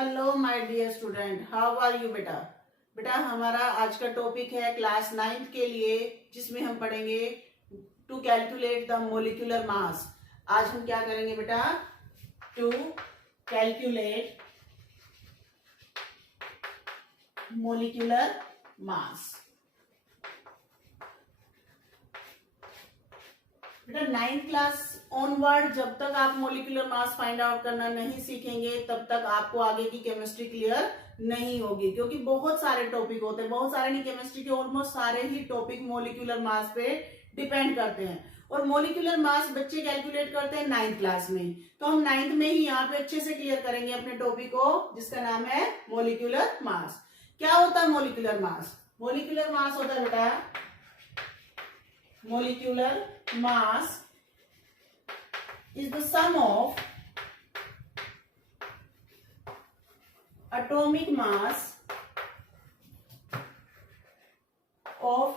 Hello my dear student, how are you बेटा। बेटा हमारा आज का टॉपिक है क्लास 9th के लिए, जिसमें हम पढ़ेंगे to calculate the molecular mass. आज हम क्या करेंगे बेटा, टू कैलकुलेट मोलिकुलर मास। बेटा 9th क्लास ऑनवर्ड जब तक आप मोलिकुलर मास फाइंड आउट करना नहीं सीखेंगे तब तक आपको आगे की केमिस्ट्री क्लियर नहीं होगी, क्योंकि बहुत सारे टॉपिक होते हैं, बहुत सारे नहीं, केमिस्ट्री के ऑलमोस्ट सारे ही टॉपिक मोलिकुलर मास पे डिपेंड करते हैं। और मोलिकुलर मास बच्चे कैलकुलेट करते हैं 9th क्लास में, तो हम 9th में ही यहाँ पे अच्छे से क्लियर करेंगे अपने टॉपिक को, जिसका नाम है मोलिकुलर मास। क्या होता है मोलिकुलर मास? मोलिकुलर मास होता है बेटा, molecular mass is the sum of atomic mass of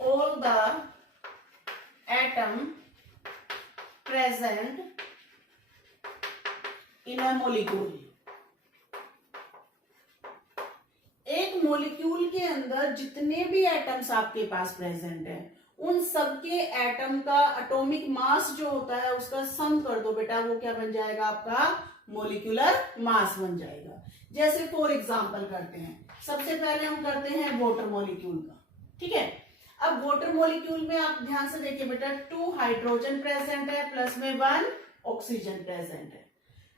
all the atom present in a molecule। एक मोलिक्यूल के अंदर जितने भी एटम्स आपके पास प्रेजेंट हैं, उन सबके एटम का एटॉमिक मास जो होता है उसका सम कर दो बेटा, वो क्या बन जाएगा? आपका मोलिकुलर मास बन जाएगा। जैसे फॉर एग्जांपल करते हैं, सबसे पहले हम करते हैं वाटर मॉलिक्यूल का, ठीक है। अब वाटर मॉलिक्यूल में आप ध्यान से देखिए बेटा, 2 हाइड्रोजन प्रेजेंट है, प्लस में 1 ऑक्सीजन प्रेजेंट है।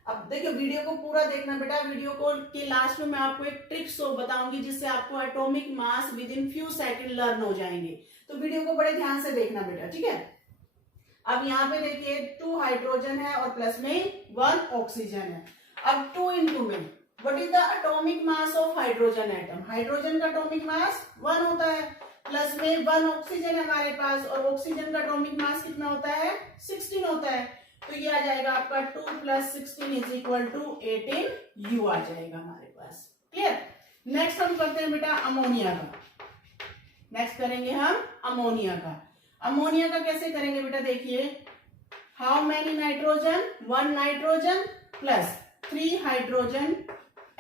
अब देखिए, वीडियो को पूरा देखना बेटा, वीडियो को के लास्ट में मैं आपको एक ट्रिक बताऊंगी जिससे आपको atomic mass with in few second learn हो जाएंगे, तो वीडियो को बड़े ध्यान से देखना बेटा, ठीक है। अब यहाँ पे देखिए 2 हाइड्रोजन है और प्लस में 1 ऑक्सीजन है। अब 2 into में what is the atomic mass of hydrogen atom? Hydrogen का एटॉमिक मास 1 होता है, प्लस में 1 ऑक्सीजन है हमारे पास, और ऑक्सीजन का एटॉमिक मास कितना होता है? 16 होता है। तो ये आ जाएगा आपका 2 + 16 = 18 U आ जाएगा हमारे पास। क्लियर? नेक्स्ट हम करते हैं बेटा अमोनिया का। नेक्स्ट करेंगे हम अमोनिया का। अमोनिया का कैसे करेंगे बेटा? देखिए, how many nitrogen? 1 nitrogen plus 3 hydrogen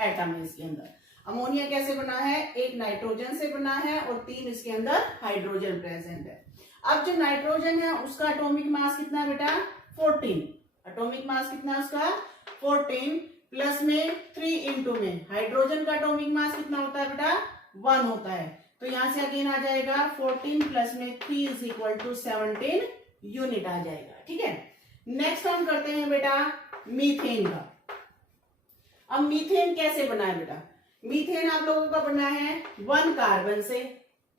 atom है इसके अंदर। अमोनिया कैसे बना है? 1 नाइट्रोजन से बना है और 3 इसके अंदर हाइड्रोजन प्रेजेंट है। अब जो नाइट्रोजन है उसका एटॉमिक मास कितना बेटा? 14। एटॉमिक मास कितना उसका? 14, प्लस में 3 into में हाइड्रोजन का एटॉमिक मास कितना होता है बेटा? 1 होता है। तो यहां से अगेन आ जाएगा 14 प्लस में 3 = 17 यूनिट आ जाएगा, ठीक है। नेक्स्ट हम करते हैं बेटा मीथेन का। अब मीथेन कैसे बना है बेटा? मीथेन आप लोगों का बना है 1 कार्बन से।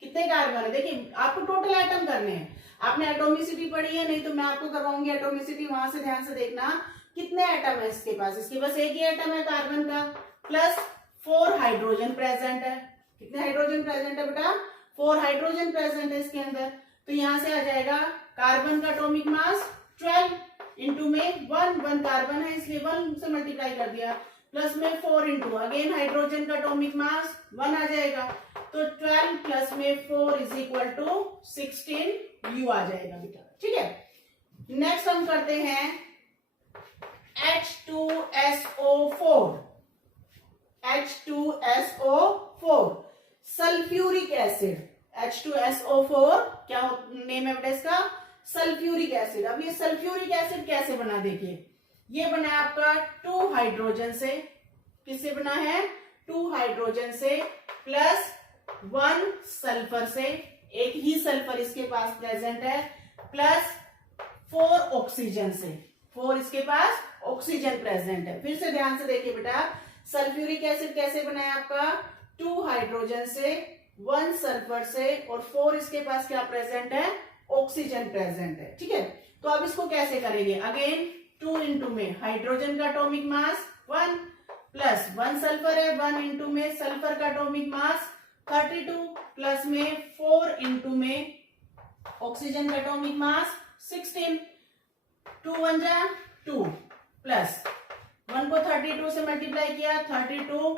कितने कार्बन है? देखिए, आपको टोटल एटम करने हैं। आपने एटोमिसिटी पढ़ी है? नहीं तो मैं आपको करवाऊंगी एटोमिसिटी, वहां से ध्यान से देखना कितने एटम है इसके पास। इसके पास एक ही एटम है कार्बन का, प्लस 4 हाइड्रोजन प्रेजेंट है। कितने हाइड्रोजन प्रेजेंट है बेटा? 4 हाइड्रोजन प्रेजेंट है इसके अंदर। तो यहां से आ जाएगा कार्बन का एटॉमिक मास 12 into में 1 कार्बन है इसलिए 1 से मल्टीप्लाई कर दिया, प्लस में 4 into अगेन हाइड्रोजन का एटॉमिक मास 1 आ जाएगा। तो 12 प्लस में 4 = 16 U आ जाएगा बेटा, ठीक है। नेक्स्ट हम करते हैं H2SO4। H2SO4 sulphuric acid. H2SO4 क्या नेम है बेटा इसका? Sulphuric acid. अब ये सल्फ्यूरिक एसिड कैसे बना? देखिए, ये बना है आपका 2 हाइड्रोजन से। किससे बना है? 2 हाइड्रोजन से प्लस 1 सल्फर से, एक ही सल्फर इसके पास प्रेजेंट है, प्लस 4 ऑक्सीजन से। 4 इसके पास ऑक्सीजन प्रेजेंट है। फिर से ध्यान से देखिए बेटा, सल्फ्यूरिक एसिड कैसे बना है आपका? 2 हाइड्रोजन से, 1 सल्फर से, और 4 इसके पास क्या प्रेजेंट है? ऑक्सीजन प्रेजेंट है, ठीक है। तो अब इसको कैसे करेंगे? अगेन 2 into में हाइड्रोजन का एटॉमिक मास 1, प्लस 1 सल्फर है, 1 into में सल्फर का एटॉमिक मास 32, प्लस में 4 into में ऑक्सीजन का एटॉमिक मास 16। 2 1 जा 2, प्लस 1 को 32 से मल्टीप्लाई किया, 32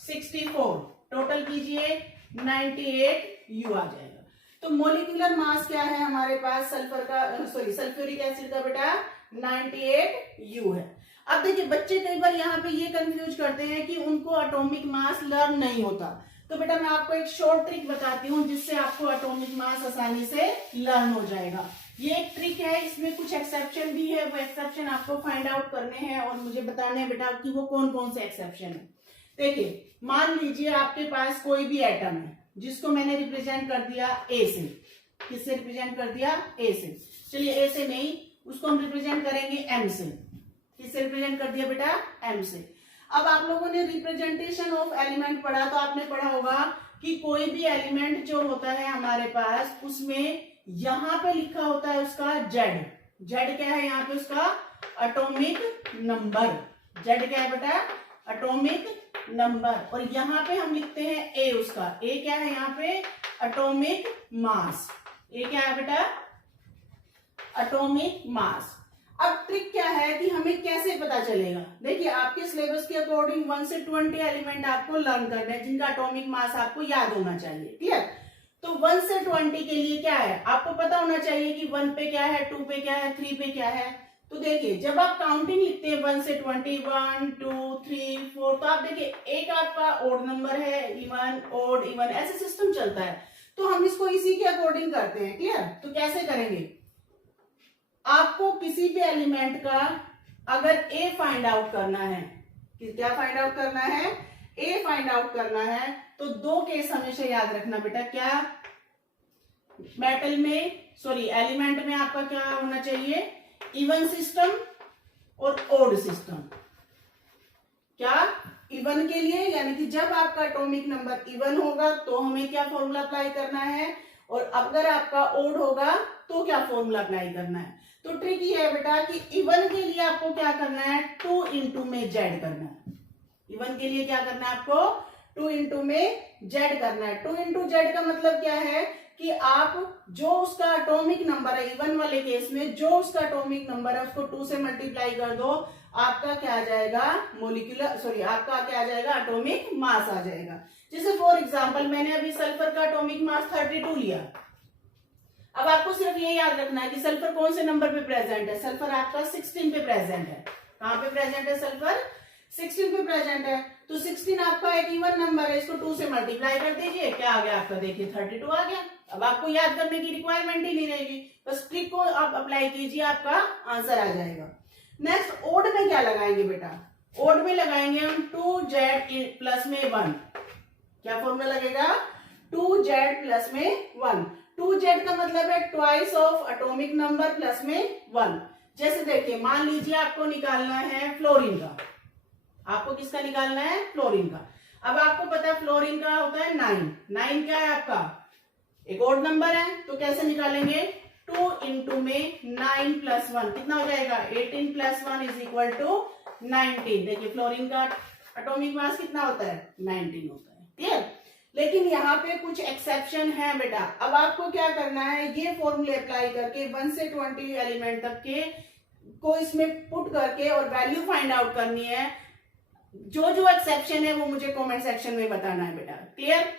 64, टोटल कीजिए 98 U आ जाएगा। तो मोलिकुलर मास क्या है हमारे पास सल्फ्यूरिक एसिड का बेटा? 98 U है। अब देखिए बच्चे कई बार यहाँ पे ये कंफ्यूज करते हैं कि उनको एटॉमिक मास लर्न नहीं होता। तो बेटा मैं आपको एक शॉर्ट ट्रिक बताती हूँ जिससे आपको एटॉमिक मास आसानी से लर्न हो जाएगा। ये एक ट्रिक है, इसमें कुछ एक्सेप्शन भी है, वो एक्सेप्शन आपको फाइंड आउट करने हैं और मुझे बताने हैं बेटा कि वो कौन कौन से एक्सेप्शन है। देखिए मान लीजिए आपके पास कोई भी एटम है जिसको मैंने रिप्रेजेंट कर दिया ए से। किससे रिप्रेजेंट कर दिया? ए से। चलिए ए से नहीं, उसको हम रिप्रेजेंट करेंगे एम से। किससे रिप्रेजेंट कर दिया बेटा? एम से। अब आप लोगों ने रिप्रेजेंटेशन ऑफ एलिमेंट पढ़ा, तो आपने पढ़ा होगा कि कोई भी एलिमेंट जो होता है हमारे पास उसमें यहां पे लिखा होता है उसका जेड। जेड क्या है यहाँ पे? उसका एटॉमिक नंबर। जेड क्या है बेटा? Atomic number. और यहाँ पे हम लिखते हैं ए उसका। ए क्या है यहाँ पे? Atomic mass. ए क्या है बेटा? Atomic mass. अब ट्रिक क्या है कि हमें कैसे पता चलेगा? देखिए आपके सिलेबस के अकॉर्डिंग 1 से 20 एलिमेंट आपको लर्न करने हैं जिनका एटॉमिक मास आपको याद होना चाहिए। क्लियर? तो 1 से 20 के लिए क्या है आपको पता होना चाहिए कि 1 पे क्या है, 2 पे क्या है, 3 पे क्या है। तो देखिए जब आप काउंटिंग लिखते हैं 1 से 20, 1 2 3 4, तो आप देखिए एक आपका ओड नंबर है, इवन ओड इवन ऐसे सिस्टम चलता है। तो हम इसको इसी के अकॉर्डिंग करते हैं। क्लियर? तो कैसे करेंगे? आपको किसी भी एलिमेंट का अगर ए फाइंड आउट करना है, क्या फाइंड आउट करना है? ए फाइंड आउट करना है, तो दो केस हमेशा याद रखना बेटा। क्या? मेटल में एलिमेंट में आपका क्या होना चाहिए? इवन सिस्टम और ओड सिस्टम। क्या? इवन के लिए यानी कि जब आपका एटॉमिक नंबर इवन होगा तो हमें क्या फॉर्मूला अप्लाई करना है, और अगर आपका ओड होगा तो क्या फॉर्मूला अप्लाई करना है। तो ट्रिक ये है बेटा कि इवन के लिए आपको क्या करना है? 2 इंटू में जेड करना है। इवन के लिए क्या करना है आपको? 2 इंटू में जेड करना है। 2 इंटू जेड का मतलब क्या है कि आप जो उसका एटॉमिक नंबर है इवन वाले केस में, जो उसका एटॉमिक नंबर है उसको 2 से मल्टीप्लाई कर दो, आपका क्या आ जाएगा? आपका क्या आ जाएगा? एटॉमिक मास आ जाएगा। जैसे फॉर एग्जांपल मैंने अभी सल्फर का एटॉमिक मास 32 लिया। अब आपको सिर्फ ये याद रखना है कि सल्फर कौन से नंबर पे प्रेजेंट है। सल्फर आपका 16 पे प्रेजेंट है। कहां पे प्रेजेंट है? सल्फर 16 पे प्रेजेंट है। तो 16 आपका एक इवन नंबर है, इसको 2 से मल्टीप्लाई कर दीजिए, क्या आ गया आपका? देखिए 32 आ गया। अब आपको याद करने की रिक्वायरमेंट ही नहीं रहेगी, बस ट्रिक को आप अप्लाई कीजिए, आपका आंसर आ जाएगा। नेक्स्ट ओड में क्या लगाएंगे बेटा? ओड में लगाएंगे हम 2z प्लस में 1। क्या फॉर्मूला लगेगा? 2z प्लस में 1। 2z का मतलब है twice of atomic number plus में 1। जैसे देखिए मान लीजिए आपको निकालना है फ्लोरीन का। आपको किसका निकालना है? फ्लोरीन का। अब आपको पता है फ्लोरीन का होता है 9। 9 क्या है आपका? एक ओड नंबर है, तो कैसे निकालेंगे? 2 इंटू में 9 प्लस 1 कितना हो जाएगा? 18 प्लस 1 इज इक्वल टू 19। देखिए फ्लोरीन का एटॉमिक मास कितना होता है? 19 होता है। क्लियर? लेकिन यहाँ पे कुछ एक्सेप्शन है बेटा। अब आपको क्या करना है? ये फॉर्मूले अप्लाई करके 1 से 20 एलिमेंट तक के को इसमें पुट करके और वैल्यू फाइंड आउट करनी है। जो जो एक्सेप्शन है वो मुझे कमेंट सेक्शन में बताना है बेटा। क्लियर?